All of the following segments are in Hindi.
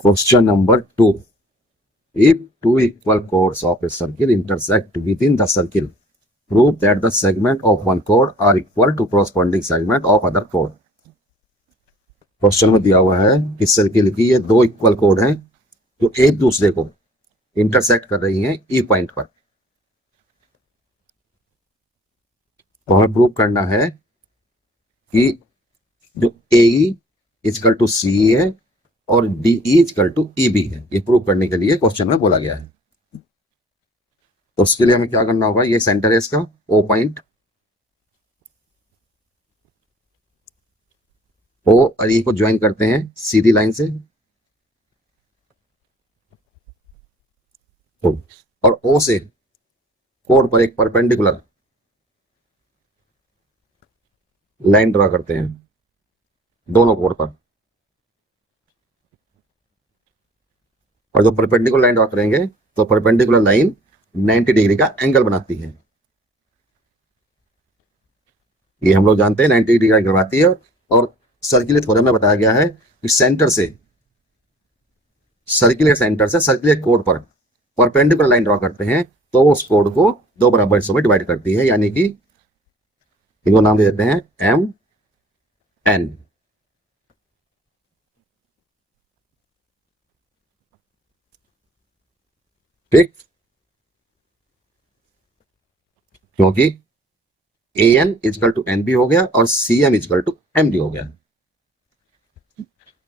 Question number 2. If two equal chords of a circle intersect within the circle, prove that the segment of one chord are equal to corresponding segment of other chord. Question में दिया हुआ है कि सर्किल की ये दो इक्वल कोड हैं जो एक दूसरे को इंटरसेक्ट कर रही हैं ई पॉइंट पर। तो हमें प्रूव करना है कि जो ए इजकल टू सी है और D equal to E B है। ये प्रूव करने के लिए क्वेश्चन में बोला गया है। तो उसके लिए हमें क्या करना होगा, ये सेंटर है इसका ओ पॉइंट, ओ और ई को ज्वाइन करते हैं सीधी लाइन से, और ओ से कोड पर एक परपेंडिकुलर लाइन ड्रा करते हैं दोनों कोड पर। और जो परपेंडिकुलर लाइन ड्रा करेंगे तो परपेंडिकुलर लाइन 90 डिग्री का एंगल बनाती है। ये हम लोग जानते हैं 90 डिग्री का एंगल बनाती है। और सर्किल थ्योरम में बताया गया है कि सेंटर से सर्किल कोड पर परपेंडिकुलर लाइन ड्रा करते हैं तो उस कोड को दो बराबर हिस्सों में डिवाइड करती है, यानी कि इनको नाम दे देते हैं एम एन। ठीक, क्योंकि A N is equal to N B हो गया और C M is equal to M D हो गया।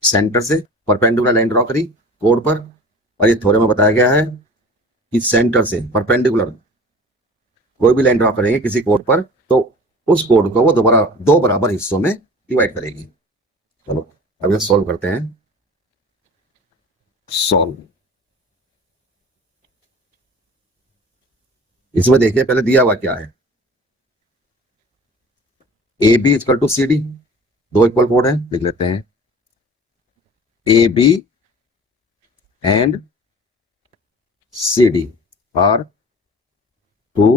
सेंटर से परपेंडिकुलर लाइन ड्रॉ करी कोड पर, और ये थ्योरम में बताया गया है कि सेंटर से परपेंडिकुलर कोई भी लाइन ड्रॉ करेंगे किसी कोड पर तो उस कोड को वो दोबारा दो बराबर हिस्सों में डिवाइड करेगी। चलो अब ये सॉल्व करते हैं। सॉल्व, इसमें देखिए पहले दिया हुआ क्या है, A B equal to C D, दो इक्वल कोड है, लिख लेते हैं A B and C D are two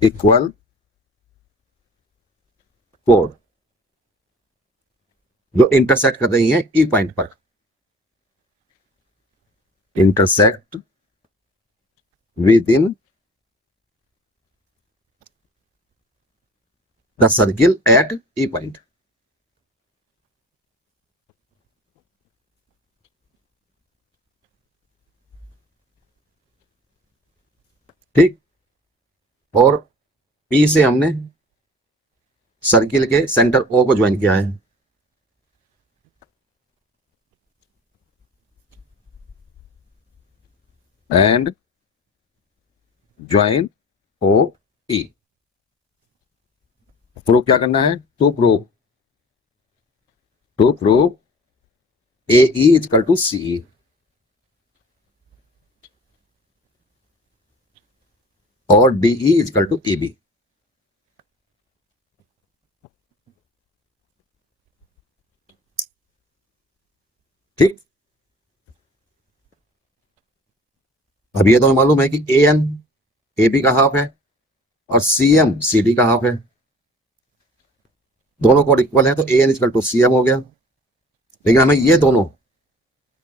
equal कोड जो इंटरसेक्ट कर रही हैं ई पॉइंट पर। Intersect within the circle at E point. ठीक, और पी से हमने सर्किल के सेंटर ओ को ज्वाइन किया है, and join O E. Prove क्या करना है, to prove A E is equal to C E और D E is equal to A B. ठीक, अब ये तो मालूम है कि ए एन ए बी का हाफ है और सी एम सी डी का हाफ है, दोनों कोड इक्वल है तो A N is equal to C M हो गया। लेकिन हमें ये दोनों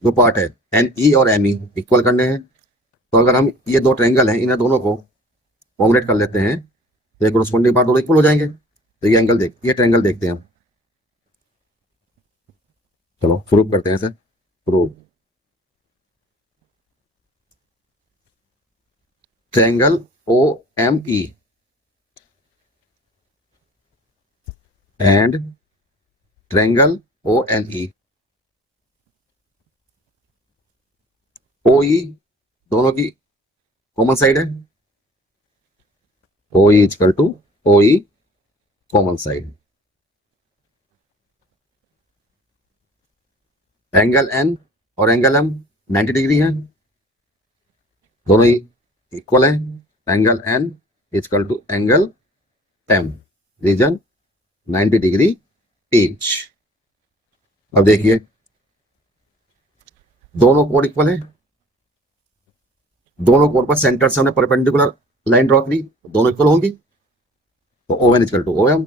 जो पार्ट है एन ई और एम ई इक्वल करने हैं। तो अगर हम ये दो ट्रायंगल हैं इन्हें दोनों को फॉर्मुलेट कर लेते हैं तो ये कोरस्पोंडिंग पार्ट दोनों इक्वल हो जाएंगे। तो ये ट्रायंगल देखते हैं हम। चलो प्रूव करते हैं sir. Prove triangle O M E and triangle O N E, O E दोनों की कॉमन साइड है, O E is equal to O E common side. Angle N और एंगल एम 90 डिग्री है, दोनों ही इक्वल है। Angle N is equal to angle M, reason 90 degree each. अब देखिए दोनों कोड इक्वल है, दोनों कोड पर सेंटर से हमने परपेंडिकुलर लाइन ड्रॉ करी, दोनों इक्वल होंगी तो O N is equal to O M.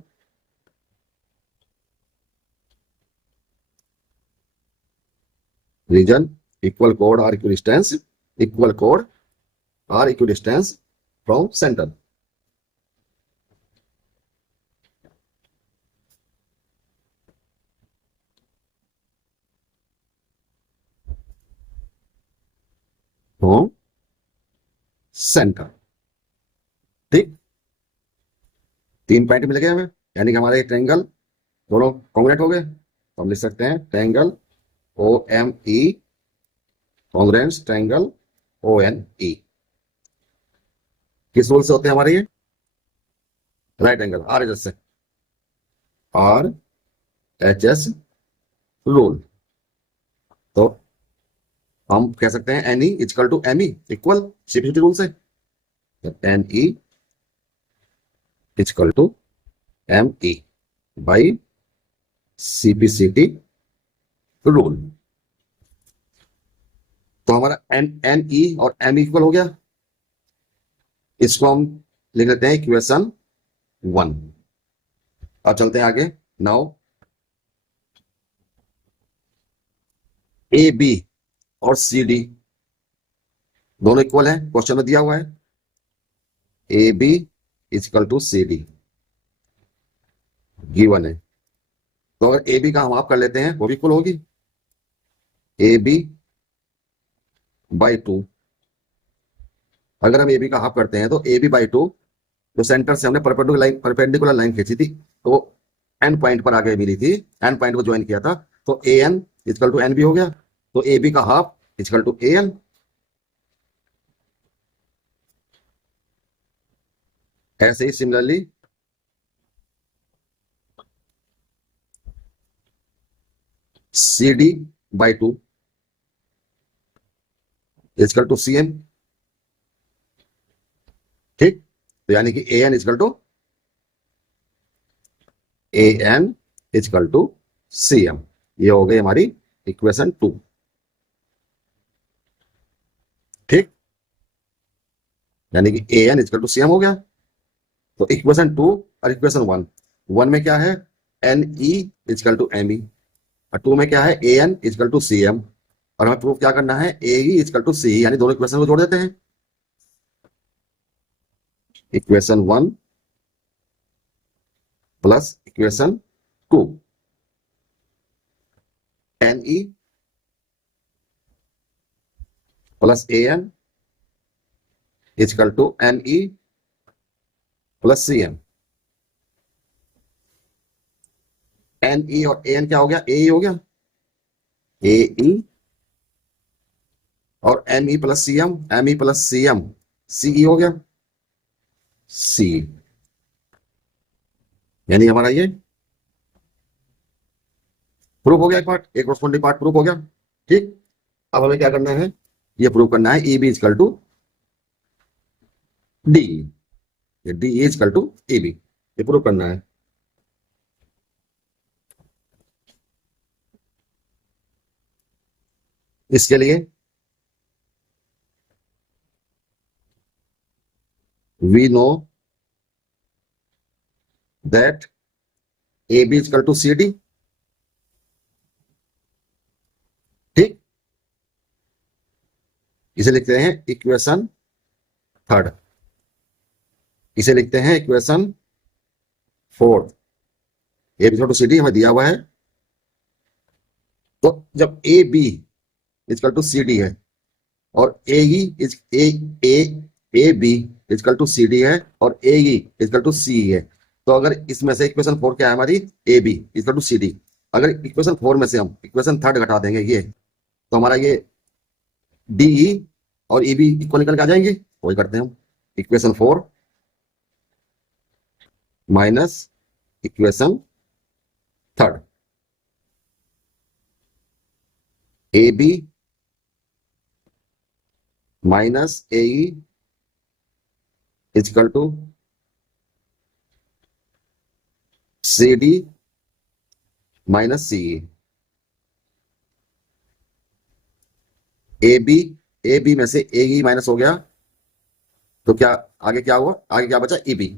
Reason, equal कोड और इक्विडिस्टेंस, इक्वल कोड और equidistance from centre. From centre. ठीक, 3 पॉइंट मिल गए हमें, यानी कि हमारा ये ट्रायंगल दोनों कॉन्ग्रुएंट हो गए, तो हम लिख सकते हैं triangle O M E congruence triangle O N E. किस रूल से होते हैं हमारे ये? Right angle R H S से, आर एच एस रूल। तो हम कह सकते हैं N E equal to M E, equal CPCT rule से, N E equal to M E by CPCT rule. तो हमारा एन एन ई और एम इक्वल हो गया, इसको हम लिख लेते हैं इक्वेशन 1। अब चलते हैं आगे। नाउ ए बी और सी डी दोनों इक्वल है, क्वेश्चन में दिया हुआ है A B equal to C D given है। तो अगर ए बी का हम हाफ कर लेते हैं वो भी इक्वल होगी, ए बी बाई 2। अगर हम ए बी का हाफ करते हैं तो ए बी बाई 2, तो सेंटर से हमने परपेंडिकुलर लाइन खींची थी, तो एन पॉइंट पर आगे मिली थी, एन पॉइंट को ज्वाइन किया था, तो A N equal to N B हो गया। तो ए बी का half equal to A N. ऐसे ही similarly C D by 2 equal to C N. ठीक, तो यानी कि A N equal to A N equal to C M. ये हो गई हमारी इक्वेशन 2। ठीक, यानी कि A N equal to C M हो गया। तो इक्वेशन 2 और इक्वेशन 1, 1 में क्या है N E equal to M E, और 2 में क्या है A N equal to C M. और हमें प्रूफ क्या करना है ए ई इक्वल टू सी, यानी दोनों इक्वेशन को जोड़ देते हैं। Equation 1 plus equation 2, N E plus A N equal to N E plus C M. N E और ए एन क्या हो गया, ए ई हो गया, ए ई और M E plus C M, C E हो गया, सी। यानी हमारा ये प्रूफ हो गया, एक पार्ट, एक कॉरस्पॉन्डिंग पार्ट प्रूफ हो गया। ठीक, अब हमें क्या करना है, ये प्रूव करना है E B equal to D, D equal to A B, ये प्रूव करना है। इसके लिए we know that A B equal to C D. ठीक, इसे लिखते हैं इक्वेशन 3, इसे लिखते हैं equation 4। A B equal to C D हमें दिया हुआ है, तो जब A B equal to C D है और A E is A B equal to C D है और A E equal to C है, तो अगर इसमें से इक्वेशन 4 क्या है हमारी, A B equal to C D, अगर इक्वेशन 4 में से हम इक्वेशन 3 घटा देंगे ये, तो हमारा ये डी ई और ई बी इक्वल निकल के आ जाएंगे। वही करते हैं हम, equation 4 minus equation 3, A B minus A E equal to C D minus C E. A B में से ए ई माइनस हो गया, तो क्या आगे क्या हुआ, आगे क्या बचा ई बी,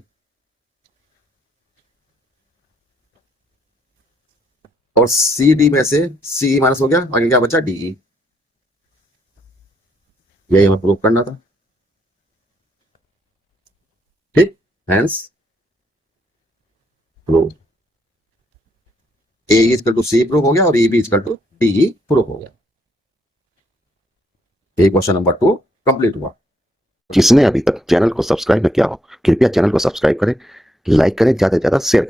और सी डी में से सी ई माइनस हो गया, आगे क्या बचा डी ई। यही हमें प्रूव करना था। ठीक, hence prove A equal to C prove हो गया और E B equal to D prove हो गया। ये क्वेश्चन नंबर 2 कंप्लीट हुआ। जिसने अभी तक चैनल को सब्सक्राइब न किया हो कृपया चैनल को सब्सक्राइब करें, लाइक करें, ज्यादा से ज्यादा शेयर करें।